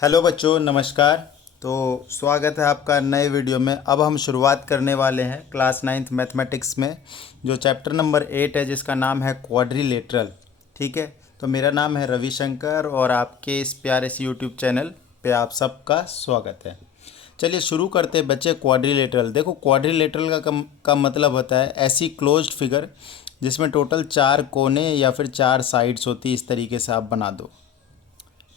Hello बच्चों, नमस्कार। तो स्वागत है आपका नए वीडियो में। अब हम शुरुआत करने वाले हैं क्लास 9th मैथमेटिक्स में जो चैप्टर नंबर 8 है, जिसका नाम है क्वाड्रिलेटरल। ठीक है, तो मेरा नाम है रविशंकर और आपके इस प्यारे से यूट्यूब चैनल पे आप सबका स्वागत है। चलिए शुरू करते हैं बच्चे। क्वाड्रिलेटरल देखो, क्वाड्रिलेटरल का मतलब होता है ऐसी क्लोज्ड फिगर जिसमें टोटल 4 कोने या फिर 4 साइड्स होती है। इस तरीके से आप बना दो।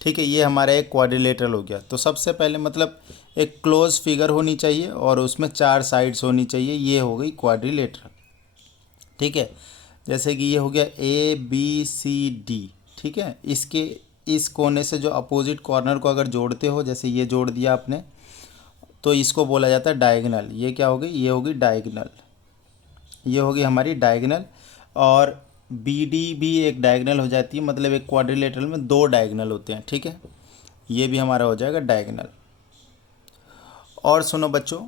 ठीक है, ये हमारा एक क्वाड्रिलेटरल हो गया। तो सबसे पहले मतलब एक क्लोज फिगर होनी चाहिए और उसमें 4 साइड्स होनी चाहिए। ये हो गई क्वाड्रिलेटरल। ठीक है, जैसे कि ये हो गया ABCD। ठीक है, इसके इस कोने से जो अपोजिट कॉर्नर को अगर जोड़ते हो, जैसे ये जोड़ दिया आपने, तो इसको बोला जाता है डायगोनल। ये क्या होगी? ये होगी डायगोनल। ये होगी हमारी डायगोनल। और BD भी एक डायगोनल हो जाती है। मतलब एक क्वाड्रिलेटरल में 2 डायगोनल होते हैं। ठीक है, ये भी हमारा हो जाएगा डायगोनल। और सुनो बच्चों,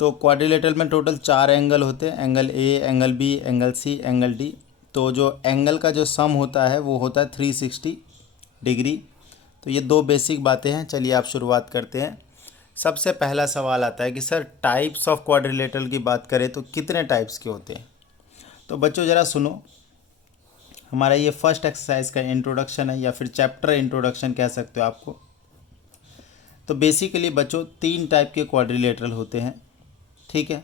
तो क्वाड्रिलेटरल में टोटल 4 एंगल होते हैं। Angle A, angle B, angle C, angle D। तो जो एंगल का जो सम होता है वो होता है 360 डिग्री। तो ये 2 बेसिक बातें हैं। चलिए आप शुरुआत करते हैं। सबसे पहला सवाल आता है कि सर टाइप्स ऑफ क्वाड्रिलेटरल की बात करें तो कितने टाइप्स के होते हैं। तो बच्चों ज़रा सुनो, हमारा ये फर्स्ट एक्सरसाइज का इंट्रोडक्शन है या फिर चैप्टर इंट्रोडक्शन कह सकते हो आपको। तो बेसिकली बच्चों 3 टाइप के क्वाड्रिलेटरल होते हैं। ठीक है,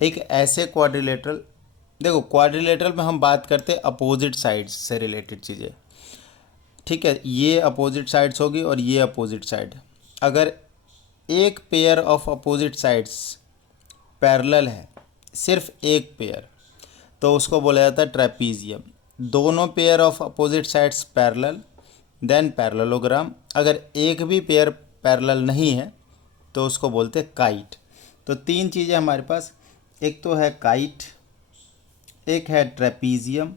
एक ऐसे क्वाड्रिलेटरल, देखो क्वाड्रिलेटरल में हम बात करते हैं अपोजिट साइड्स से रिलेटेड चीज़ें। ठीक है, ये अपोजिट साइड्स होगी और ये अपोजिट साइड। अगर एक pair of opposite sides parallel है, सिर्फ एक पेयर, तो उसको बोला जाता है ट्रेपीजियम। दोनों pair of opposite sides parallel, then parallelogram. अगर एक भी पेयर पैरेलल नहीं है तो उसको बोलते हैं काइट। तो 3 चीज़ें हमारे पास, एक तो है काइट, एक है ट्रेपीजियम।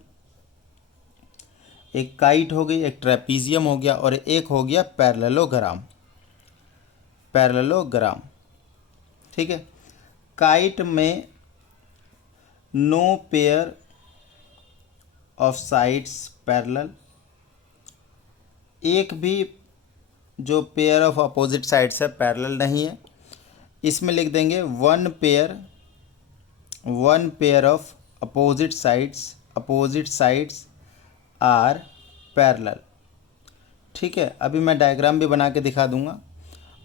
एक काइट हो गई, एक ट्रेपीजियम हो गया और एक हो गया पैरेललोग्राम। पैरेललोग्राम। ठीक है, काइट में no pair of sides parallel. एक भी जो पेयर ऑफ अपोजिट साइड्स है पैरेलल नहीं है। इसमें लिख देंगे one pair of opposite sides are parallel. ठीक है, अभी मैं डायग्राम भी बना के दिखा दूंगा।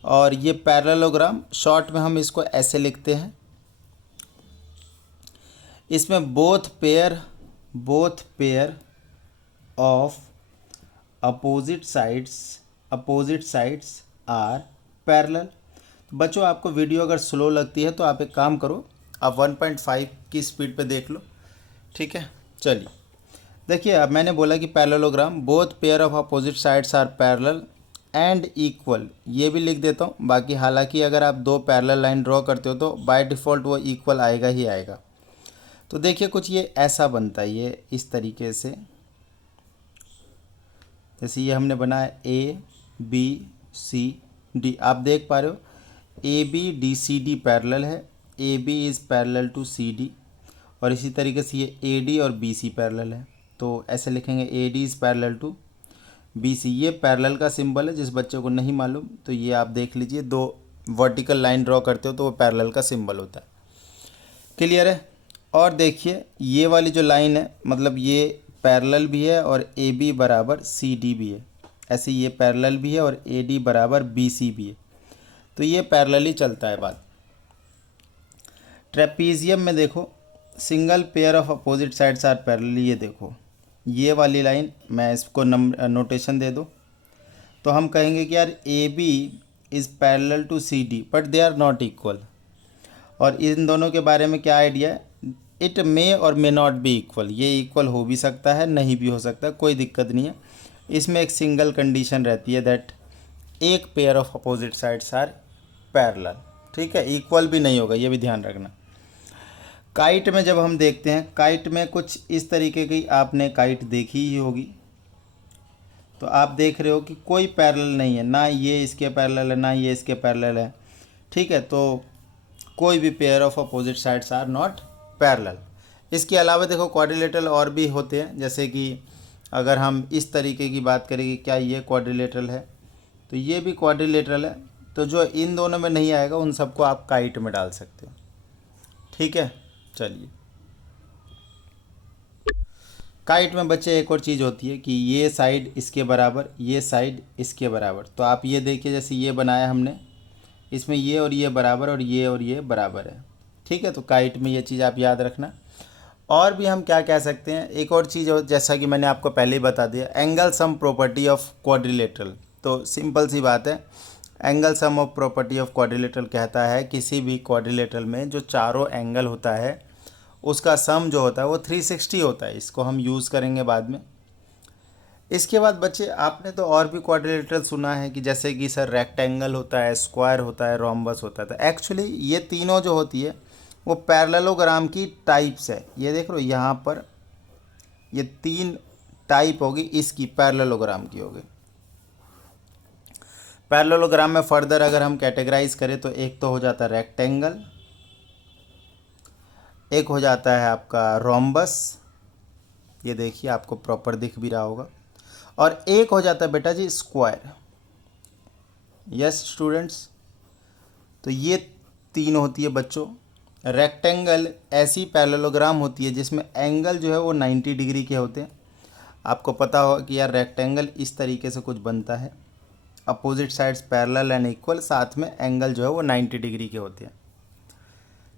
और ये पैरेललोग्राम शॉर्ट में हम इसको ऐसे लिखते हैं। इसमें both pair of opposite sides are parallel. बच्चों आपको वीडियो अगर स्लो लगती है तो आप एक काम करो, आप 1.5 की स्पीड पे देख लो। ठीक है, चलिए देखिए, अब मैंने बोला कि parallelogram both pair of opposite sides are parallel and equal. ये भी लिख देता हूँ। बाकी हालांकि अगर आप 2 पैरेलल लाइन ड्रॉ करते हो तो बाय डिफ़ॉल्ट वो इक्वल आएगा ही आएगा। तो देखिए कुछ ये ऐसा बनता है, ये इस तरीके से। जैसे ये हमने बनाया ABCD, आप देख पा रहे हो ABDCD पैरेलल है। AB is parallel to CD। और इसी तरीके से ये AD और BC पैरेलल है। तो ऐसे लिखेंगे AD is parallel to BC। ये पैरेलल का सिंबल है, जिस बच्चे को नहीं मालूम तो ये आप देख लीजिए। 2 वर्टिकल लाइन ड्रॉ करते हो तो वो पैरेलल का सिंबल होता है। क्लियर है? और देखिए ये वाली जो लाइन है, मतलब ये पैरेलल भी है और AB बराबर CD भी है। ऐसे ये पैरेलल भी है और AD बराबर BC भी है। तो ये पैरेलल ही चलता है बात। ट्रेपीजियम में देखो single pair of opposite sides are parallel. ये देखो ये वाली लाइन, मैं इसको नोटेशन दे दूँ तो हम कहेंगे कि यार AB is parallel to CD but they are not equal. और इन दोनों के बारे में क्या आइडिया है? इट मे और मे नॉट बी इक्वल। ये इक्वल हो भी सकता है, नहीं भी हो सकता, कोई दिक्कत नहीं है। इसमें एक सिंगल कंडीशन रहती है, दैट एक pair of opposite sides are parallel. ठीक है, इक्वल भी नहीं होगा, ये भी ध्यान रखना। काइट में जब हम देखते हैं, काइट में कुछ इस तरीके की आपने काइट देखी ही होगी। तो आप देख रहे हो कि कोई पैरेलल नहीं है, ना ये इसके पैरेलल है ना ये इसके पैरेलल है। ठीक है, तो कोई भी pair of opposite sides are not parallel. इसके अलावा देखो क्वाड्रिलेटरल और भी होते हैं, जैसे कि अगर हम इस तरीके की बात करें कि क्या ये क्वाड्रिलेटरल है, तो ये भी क्वाड्रिलेटरल है। तो जो इन दोनों में नहीं आएगा उन सबको आप काइट में डाल सकते हो। ठीक है, चलिए। काइट में बच्चे एक और चीज़ होती है कि ये साइड इसके बराबर, ये साइड इसके बराबर। तो आप ये देखिए, जैसे ये बनाया हमने, इसमें ये और ये बराबर और ये बराबर है। ठीक है, तो काइट में ये चीज़ आप याद रखना। और भी हम क्या कह सकते हैं, एक और चीज़ जैसा कि मैंने आपको पहले ही बता दिया, angle sum property of quadrilateral. तो सिंपल सी बात है, angle sum of property of quadrilateral कहता है किसी भी क्वाड्रिलेटरल में जो चारों एंगल होता है उसका सम जो होता है वो 360 होता है। इसको हम यूज़ करेंगे बाद में। इसके बाद बच्चे आपने तो और भी क्वाड्रिलेटरल सुना है कि जैसे कि सर रेक्टेंगल होता है, स्क्वायर होता है, रोम्बस होता है। तो एक्चुअली ये तीनों जो होती है वो पैरेललोग्राम की टाइप्स है। ये देख लो यहाँ पर ये 3 टाइप होगी, इसकी पैरेललोग्राम की होगी। पैरेललोग्राम में फर्दर अगर हम कैटेगराइज करें तो एक तो हो जाता है रेक्टेंगल, एक हो जाता है आपका रोम्बस, ये देखिए आपको प्रॉपर दिख भी रहा होगा, और एक हो जाता है बेटा जी स्क्वायर। यस स्टूडेंट्स, तो ये 3 होती है बच्चों। रेक्टेंगल ऐसी पैरेललोग्राम होती है जिसमें एंगल जो है वो 90 डिग्री के होते हैं। आपको पता होगा कि यार रेक्टेंगल इस तरीके से कुछ बनता है, opposite sides parallel and equal, साथ में एंगल जो है वो 90 डिग्री के होते हैं।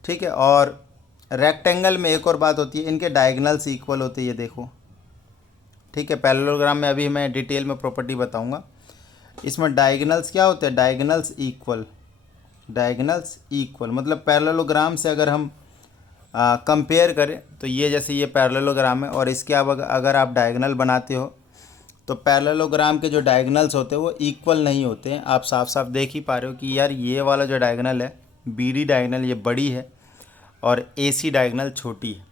ठीक है, और रेक्टेंगल में एक और बात होती है, इनके डायगनल्स इक्वल होते हैं, ये देखो। ठीक है, पैरेललोग्राम में अभी मैं डिटेल में प्रॉपर्टी बताऊंगा। इसमें डायगनल्स क्या होते हैं, डायगनल्स इक्वल। डायगनल्स इक्वल मतलब पैरेललोग्राम से अगर हम कंपेयर करें तो ये जैसे ये पैरेललोग्राम है और इसके अब अगर आप डायगनल बनाते हो तो पैरेललोग्राम के जो डायगनल्स होते हैं वो इक्वल नहीं होते हैं। आप साफ साफ देख ही पा रहे हो कि यार ये वाला जो डायगनल है, BD डायगनल, ये बड़ी है और AC डायगनल छोटी है।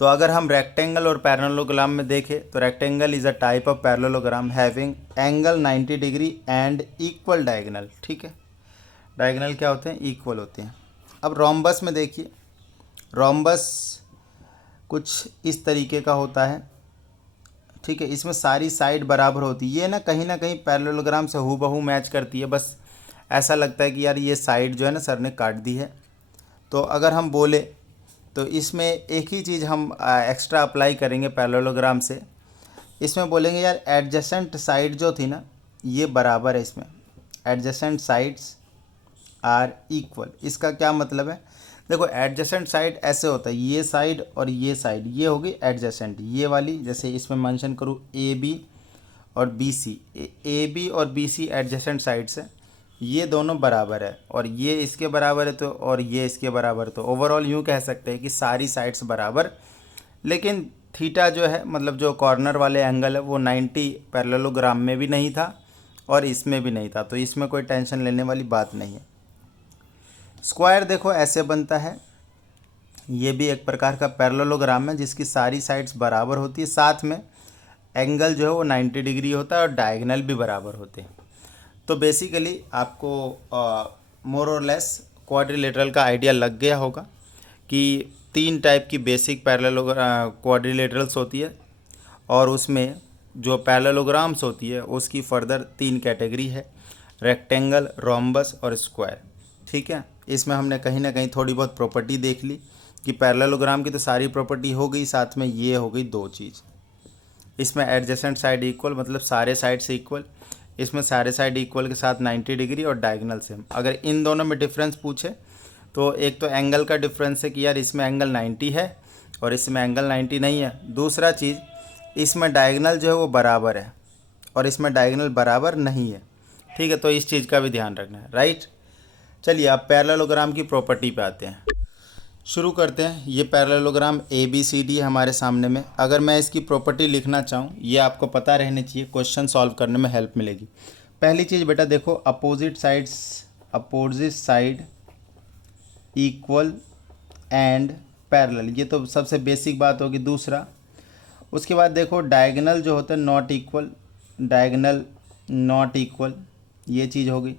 तो अगर हम रेक्टेंगल और पैरेललोग्राम में देखें तो rectangle is a type of parallelogram having angle 90 degree and equal diagonal. ठीक है, डायगनल क्या होते हैं, इक्वल होते हैं। अब रोम्बस में देखिए, रोम्बस कुछ इस तरीके का होता है। ठीक है, इसमें सारी साइड बराबर होती है। ये ना कहीं पैरेललोग्राम से हूबहू मैच करती है, बस ऐसा लगता है कि यार ये साइड जो है ना सर ने काट दी है। तो अगर हम बोले तो इसमें एक ही चीज़ हम एक्स्ट्रा अप्लाई करेंगे पैरेललोग्राम से। इसमें बोलेंगे यार एडजेसेंट साइड जो थी ना ये बराबर है, इसमें एडजेसेंट साइड्स आर इक्वल। इसका क्या मतलब है, देखो एडजेसेंट साइड ऐसे होता है, ये साइड और ये साइड, ये होगी एडजेसेंट। ये वाली जैसे इसमें मेंशन करूँ AB और BC, AB और BC एडजेसेंट साइड्स है, ये दोनों बराबर है और ये इसके बराबर है तो और ये इसके बराबर। तो ओवरऑल यूँ कह सकते हैं कि सारी साइड्स बराबर, लेकिन थीटा जो है मतलब जो कॉर्नर वाले एंगल है वो 90 पैरेललोग्राम में भी नहीं था और इसमें भी नहीं था, तो इसमें कोई टेंशन लेने वाली बात नहीं है। स्क्वायर देखो ऐसे बनता है, ये भी एक प्रकार का पैरेललोग्राम है जिसकी सारी साइड्स बराबर होती है, साथ में एंगल जो है वो 90 डिग्री होता है और डायगनल भी बराबर होते हैं। तो बेसिकली आपको मोर और लेस क्वाड्रिलेटरल का आइडिया लग गया होगा कि 3 टाइप की बेसिक क्वाड्रिलेटरल्स होती है और उसमें जो पैरेललोग्राम्स होती है उसकी फर्दर 3 कैटेगरी है, रेक्टेंगल, रोम्बस और स्क्वायर। ठीक है, इसमें हमने कहीं ना कहीं थोड़ी बहुत प्रॉपर्टी देख ली कि पैरेललोग्राम की तो सारी प्रॉपर्टी हो गई, साथ में ये हो गई 2 चीज़। इसमें एडजेसेंट साइड इक्वल मतलब सारे साइड से इक्वल, इसमें सारे साइड इक्वल के साथ 90 डिग्री और डायगनल सेम। अगर इन दोनों में डिफरेंस पूछे तो एक तो एंगल का डिफरेंस है कि यार इसमें एंगल 90 है और इसमें एंगल 90 नहीं है। दूसरा चीज़, इसमें डायगनल जो है वो बराबर है और इसमें डायगनल बराबर नहीं है। ठीक है, तो इस चीज़ का भी ध्यान रखना है, राइट। चलिए अब पैरेललोग्राम की प्रॉपर्टी पे आते हैं, शुरू करते हैं। ये पैरेललोग्राम ABCD है हमारे सामने में। अगर मैं इसकी प्रॉपर्टी लिखना चाहूँ, ये आपको पता रहनी चाहिए, क्वेश्चन सॉल्व करने में हेल्प मिलेगी। पहली चीज़ बेटा देखो, opposite side equal and parallel, ये तो सबसे बेसिक बात होगी। दूसरा, उसके बाद देखो डायगनल जो होता है not equal, diagonal not equal, ये चीज़ होगी।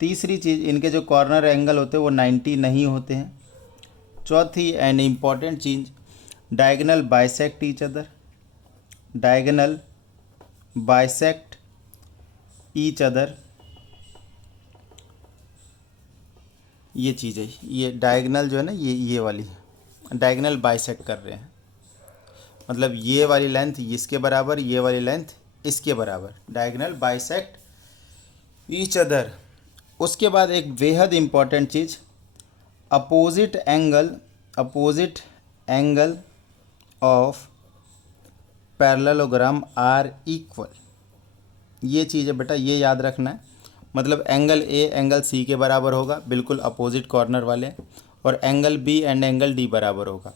तीसरी चीज़, इनके जो कॉर्नर एंगल होते हैं वो 90 नहीं होते हैं। चौथी and important cheese, diagonal bisect each other, diagonal bisect each other, ये चीज़ है, ये डायगनल जो है ना, ये वाली डायगनल बाइसेक्ट कर रहे हैं, मतलब ये वाली लेंथ इसके बराबर, ये वाली लेंथ इसके बराबर, डायगनल बाइसेक्ट ईच अदर। उसके बाद एक बेहद इम्पॉर्टेंट चीज़, opposite angle of parallelogram are equal. ये चीज़ है बेटा, ये याद रखना है, मतलब एंगल ए एंगल सी के बराबर होगा, बिल्कुल अपोजिट कॉर्नर वाले, और angle B and angle D बराबर होगा।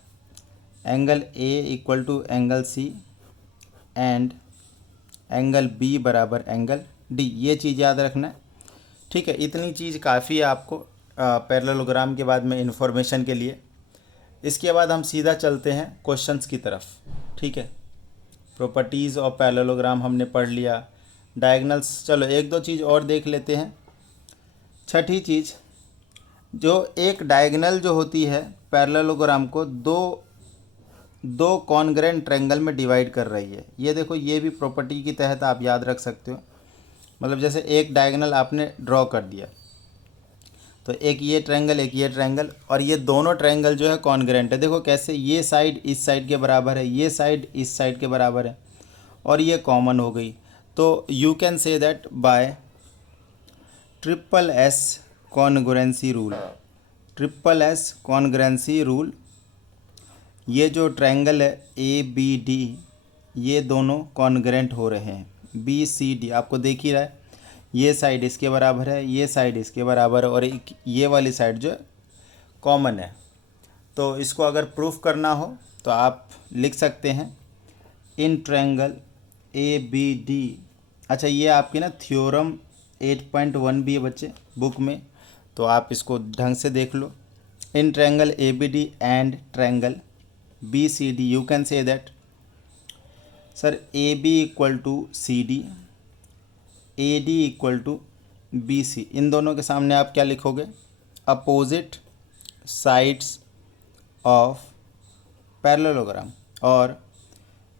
Angle A equal to angle C and angle B बराबर एंगल डी, ये चीज़ याद रखना है। ठीक है, इतनी चीज़ काफ़ी है आपको पैरेललोग्राम के बाद में इंफॉर्मेशन के लिए। इसके बाद हम सीधा चलते हैं क्वेश्चंस की तरफ। ठीक है, प्रॉपर्टीज़ ऑफ पैरेललोग्राम हमने पढ़ लिया, डायगनल्स, चलो एक दो चीज़ और देख लेते हैं। छठी चीज़, जो एक डायगनल जो होती है पैरेललोग्राम को दो कॉन्ग्रेंट ट्रायंगल में डिवाइड कर रही है। ये देखो, ये भी प्रॉपर्टी के तहत आप याद रख सकते हो, मतलब जैसे एक डायगोनल आपने ड्रॉ कर दिया, तो एक ये ट्रायंगल एक ये ट्रायंगल, और ये दोनों ट्रायंगल जो है कॉन्ग्रेंट है। देखो कैसे, ये साइड इस साइड के बराबर है, ये साइड इस साइड के बराबर है, और ये कॉमन हो गई। तो you can say that bye triple S congruency rule. Triple S congruency rule, ये जो ट्रायंगल है ए बी डी, ये दोनों कॉन्ग्रेंट हो रहे हैं। बी सी डी आपको देख ही रहा है, ये साइड इसके बराबर है, ये साइड इसके बराबर है, और एक ये वाली साइड जो कॉमन है। तो इसको अगर प्रूफ करना हो तो आप लिख सकते हैं in triangle A B D. अच्छा, ये आपकी ना थ्योरम 8.1 भी है बच्चे बुक में, तो आप इसको ढंग से देख लो। In triangle A B D and triangle B C D, you can say that sir A B equal to C D, A D equal to B C. इन दोनों के सामने आप क्या लिखोगे, अपोजिट साइड्स ऑफ पैरेललोग्राम, और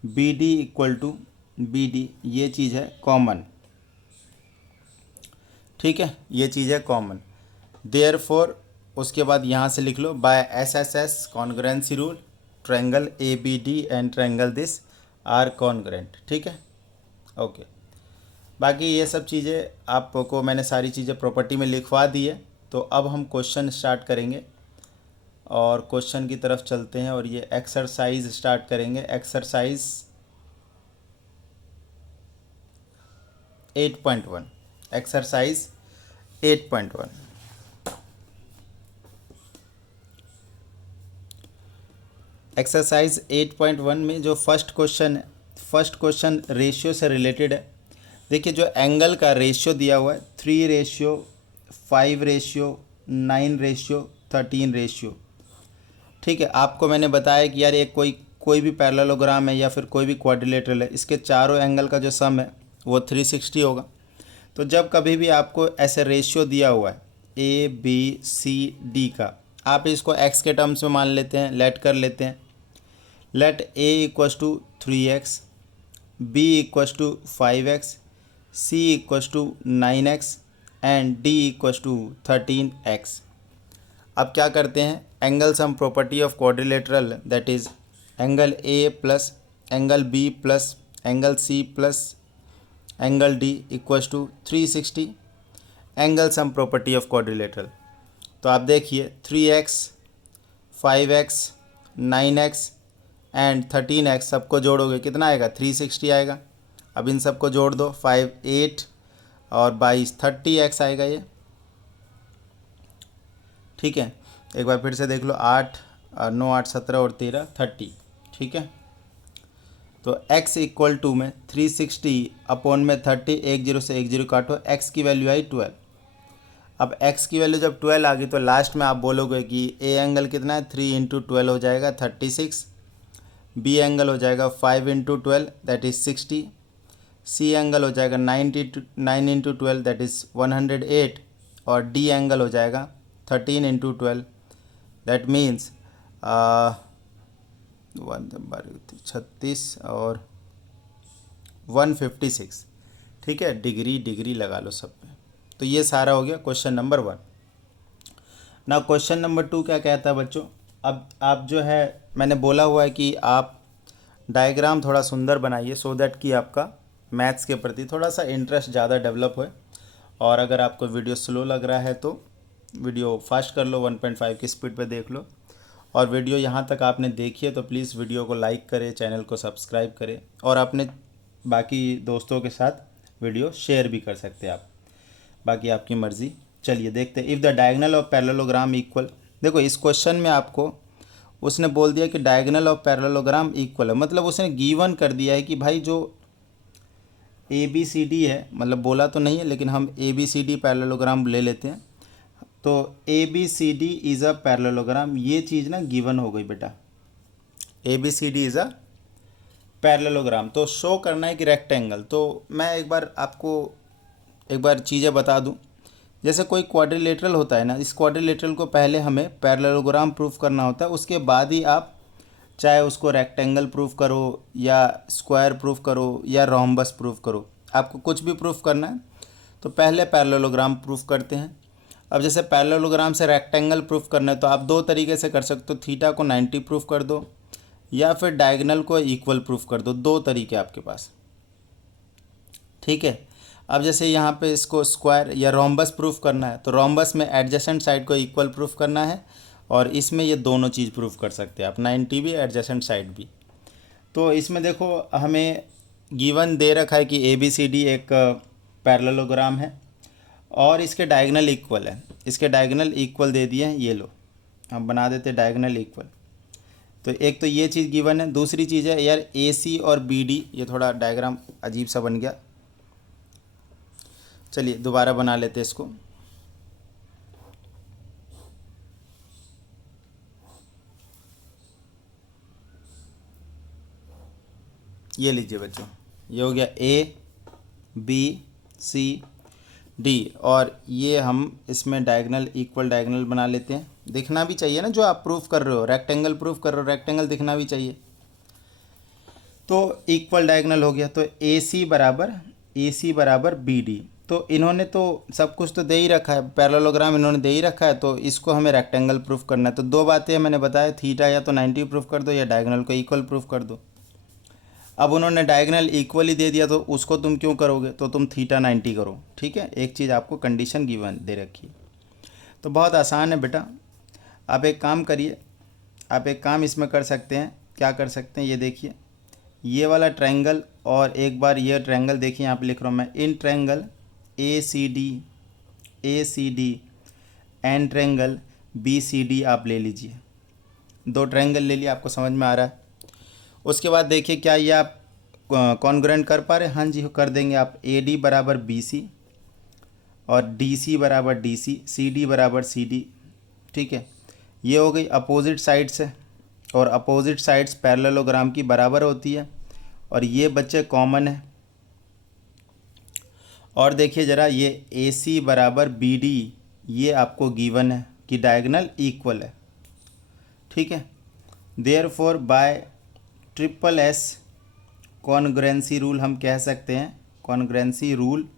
B D equal to B D, ये चीज़ है कॉमन। ठीक है, ये चीज़ है कॉमन। देयरफॉर उसके बाद यहाँ से लिख लो by S S S congruency rule, triangle A B D and triangle this are congruent. ठीक है, ओके। बाकी ये सब चीज़ें आपको मैंने सारी चीज़ें प्रॉपर्टी में लिखवा दी है। तो अब हम क्वेश्चन स्टार्ट करेंगे और क्वेश्चन की तरफ चलते हैं, और ये एक्सरसाइज स्टार्ट करेंगे। Exercise 8.1, exercise 8.1। एक्सरसाइज 8.1 में जो फर्स्ट क्वेश्चन है, फर्स्ट क्वेश्चन रेशियो से रिलेटेड है। देखिए, जो एंगल का रेशियो दिया हुआ है 3 रेशियो 5 रेशियो 9 रेशियो 13 रेशियो। ठीक है, आपको मैंने बताया कि यार एक कोई भी पैरेललोग्राम है या फिर कोई भी क्वाड्रिलेटरल है, इसके चारों एंगल का जो सम है वो 360 होगा। तो जब कभी भी आपको ऐसे रेशियो दिया हुआ है ए बी सी डी का, आप इसको एक्स के टर्म्स में मान लेते हैं, लेट कर लेते हैं। Let A equals to 3x, B equals to 5x, C equals to 9x and D equals to 13x। अब क्या करते हैं, angle sum property of quadrilateral, that is angle A plus angle B plus angle C plus angle D equals to 360, angle sum property of quadrilateral. तो आप देखिए 3x 5x 9x and 13x सबको जोड़ोगे कितना आएगा, 360 आएगा। अब इन सबको जोड़ दो, 5 8 और 22 30x आएगा ये। ठीक है, एक बार फिर से देख लो, 8 और 9 8 17 और 13 30। ठीक है, तो x इक्वल टू में 360 अपॉन में 30, 1 0 से 1 0 काटो, x की वैल्यू आई 12। अब x की वैल्यू जब 12 आ गई तो लास्ट में आप बोलोगे कि a एंगल कितना है, 3 इंटू 12 हो जाएगा 36, b एंगल हो जाएगा 5 into 12 that is 60, c angle हो जाएगा 9 इंटू 12 दैट इज़ 108, और d एंगल हो जाएगा 13 इंटू 12 दैट मीन्स 36 और 156, ठीक है, डिग्री डिग्री लगा लो सब पे। तो ये सारा हो गया क्वेश्चन नंबर 1। ना क्वेश्चन नंबर 2 क्या कहता है बच्चों, अब आप जो है मैंने बोला हुआ है कि आप डायग्राम थोड़ा सुंदर बनाइए सो दैट कि आपका मैथ्स के प्रति थोड़ा सा इंटरेस्ट ज़्यादा डेवलप हो। और अगर आपको वीडियो स्लो लग रहा है तो वीडियो फास्ट कर लो, 1.5 की स्पीड पे देख लो। और वीडियो यहाँ तक आपने देखी है तो प्लीज़ वीडियो को लाइक करें, चैनल को सब्सक्राइब करें और अपने बाकी दोस्तों के साथ वीडियो शेयर भी कर सकते हैं आप, बाकी आपकी मर्ज़ी। चलिए देखते हैं। If the diagonal of parallelogram equal, देखो इस क्वेश्चन में आपको उसने बोल दिया कि डायगोनल ऑफ पैरेललोग्राम इक्वल है, मतलब उसने गिवन कर दिया है कि भाई जो ए बी सी डी है, मतलब बोला तो नहीं है लेकिन हम A B C D parallelogram ले लेते हैं। तो A B C D is a parallelogram, ये चीज़ ना गिवन हो गई बेटा, A B C D is a parallelogram. तो शो करना है कि रेक्टेंगल। तो मैं एक बार आपको एक बार चीज़ें बता दूं, जैसे कोई क्वाड्रिलेटरल होता है ना, इस क्वाड्रिलेटरल को पहले हमें पैरेललोग्राम प्रूफ करना होता है, उसके बाद ही आप चाहे उसको रेक्टेंगल प्रूफ करो या स्क्वायर प्रूफ करो या रोम्बस प्रूफ करो, आपको कुछ भी प्रूफ करना है तो पहले पैरेललोग्राम प्रूफ करते हैं। अब जैसे पैरेललोग्राम से रेक्टेंगल प्रूफ करना है तो आप दो तरीके से कर सकते हो, थीटा को 90 प्रूफ कर दो या फिर डायगोनल को इक्वल प्रूफ कर दो, दो तरीके आपके पास, ठीक है। अब जैसे यहाँ पे इसको स्क्वायर या रोम्बस प्रूफ करना है तो रोम्बस में एडजेसेंट साइड को इक्वल प्रूफ करना है और इसमें ये दोनों चीज़ प्रूफ कर सकते हैं आप, 90 भी एडजेसेंट साइड भी। तो इसमें देखो हमें गिवन दे रखा है कि ए बी सी डी एक पैरेललोग्राम है और इसके डायगोनल इक्वल है, इसके डायगोनल इक्वल दे दिए हैं, ये लो हम बना देते डायगोनल इक्वल। तो एक तो ये चीज़ गिवन है, दूसरी चीज़ है यार ए सी और बी डी, ये थोड़ा डायग्राम अजीब सा बन गया, चलिए दोबारा बना लेते इसको। ये लीजिए बच्चों, ये हो गया ए बी सी डी और ये हम इसमें डायगोनल इक्वल डायगोनल बना लेते हैं। दिखना भी चाहिए ना, जो आप प्रूफ कर रहे हो, रेक्टेंगल प्रूफ कर रहे हो, रेक्टेंगल दिखना भी चाहिए। तो इक्वल डायगोनल हो गया, तो ए सी बराबर बी डी। तो इन्होंने तो सब कुछ तो दे ही रखा है, पैरेललोग्राम इन्होंने दे ही रखा है, तो इसको हमें रेक्टेंगल प्रूफ करना है। तो दो बातें मैंने बताया, थीटा या तो 90 प्रूफ कर दो या डायगोनल को इक्वल प्रूफ कर दो। अब उन्होंने डायगोनल इक्वल ही दे दिया तो उसको तुम क्यों करोगे, तो तुम थीटा 90 करो, ठीक है। एक चीज़ आपको कंडीशन गिवन दे रखी है, तो बहुत आसान है बेटा। आप एक काम करिए, आप एक काम इसमें कर सकते हैं, क्या कर सकते हैं ये देखिए, ये वाला ट्रायंगल और एक बार ये ट्रायंगल देखिए, यहाँ पे लिख रहा हूँ मैं, in triangle A C D and triangle B C D आप ले लीजिए, दो ट्रायंगल ले लिए, आपको समझ में आ रहा है। उसके बाद देखिए क्या ये आप कॉन्ग्रुएंट कर पा रहे हैं, हाँ जी कर देंगे आप। ए डी बराबर बी सी और डी सी बराबर डी सी डी बराबर सी डी, ठीक है। ये हो गई अपोजिट साइड्स है और अपोजिट साइड्स पैरेललोग्राम की बराबर होती है और ये बच्चे कॉमन है। और देखिए ज़रा ये ए सी बराबर बी डी, ये आपको गिवन है कि डायगोनल इक्वल है, ठीक है। Therefore by triple S congruency rule हम कह सकते हैं, congruency rule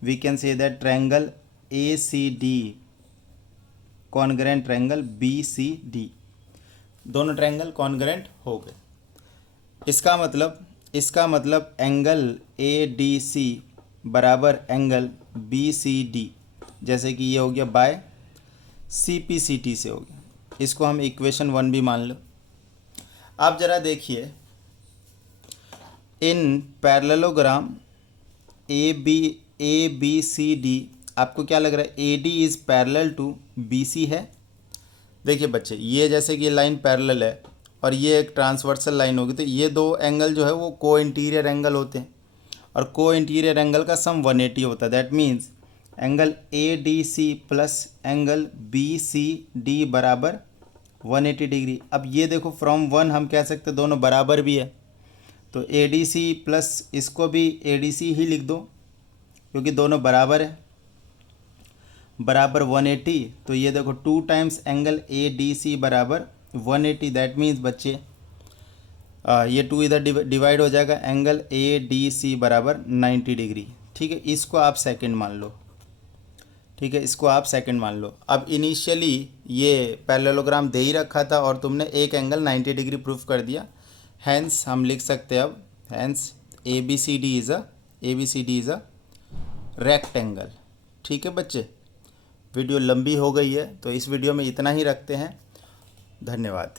we can say that triangle A C D congruent triangle B C D, दोनों ट्रायंगल कॉन्ग्रुएंट हो गए। इसका मतलब एंगल ए डी सी बराबर एंगल बी सी डी, जैसे कि ये हो गया by C P C T से हो गया, इसको हम इक्वेशन 1 भी मान लो। आप ज़रा देखिए in parallelogram A B C D, आपको क्या लग रहा है, A D is parallel to B C है। देखिए बच्चे ये जैसे कि ये लाइन पैरेलल है और ये एक ट्रांसवर्सल लाइन होगी, तो ये दो एंगल जो है वो को इंटीरियर एंगल होते हैं और को इंटीरियर एंगल का सम 180 होता है। That means angle A D C plus angle B C D बराबर 180 डिग्री। अब ये देखो फ्रॉम 1 हम कह सकते हैं दोनों बराबर भी है, तो ए डी सी प्लस इसको भी ए डी सी ही लिख दो क्योंकि दोनों बराबर है, बराबर 180। तो ये देखो 2 times angle A D C बराबर 180। दैट मीन्स बच्चे ये 2 इधर डिवाइड हो जाएगा, एंगल ए डी सी बराबर 90 डिग्री। ठीक है, इसको आप सेकंड मान लो। ठीक है, इसको आप सेकंड मान लो। अब इनिशियली ये पैरेललोग्राम दे ही रखा था और तुमने एक एंगल 90 डिग्री प्रूफ कर दिया, हैंस हम लिख सकते हैं अब, hence A B C D is a rectangle. ठीक है बच्चे, वीडियो लंबी हो गई है तो इस वीडियो में इतना ही रखते हैं। धन्यवाद।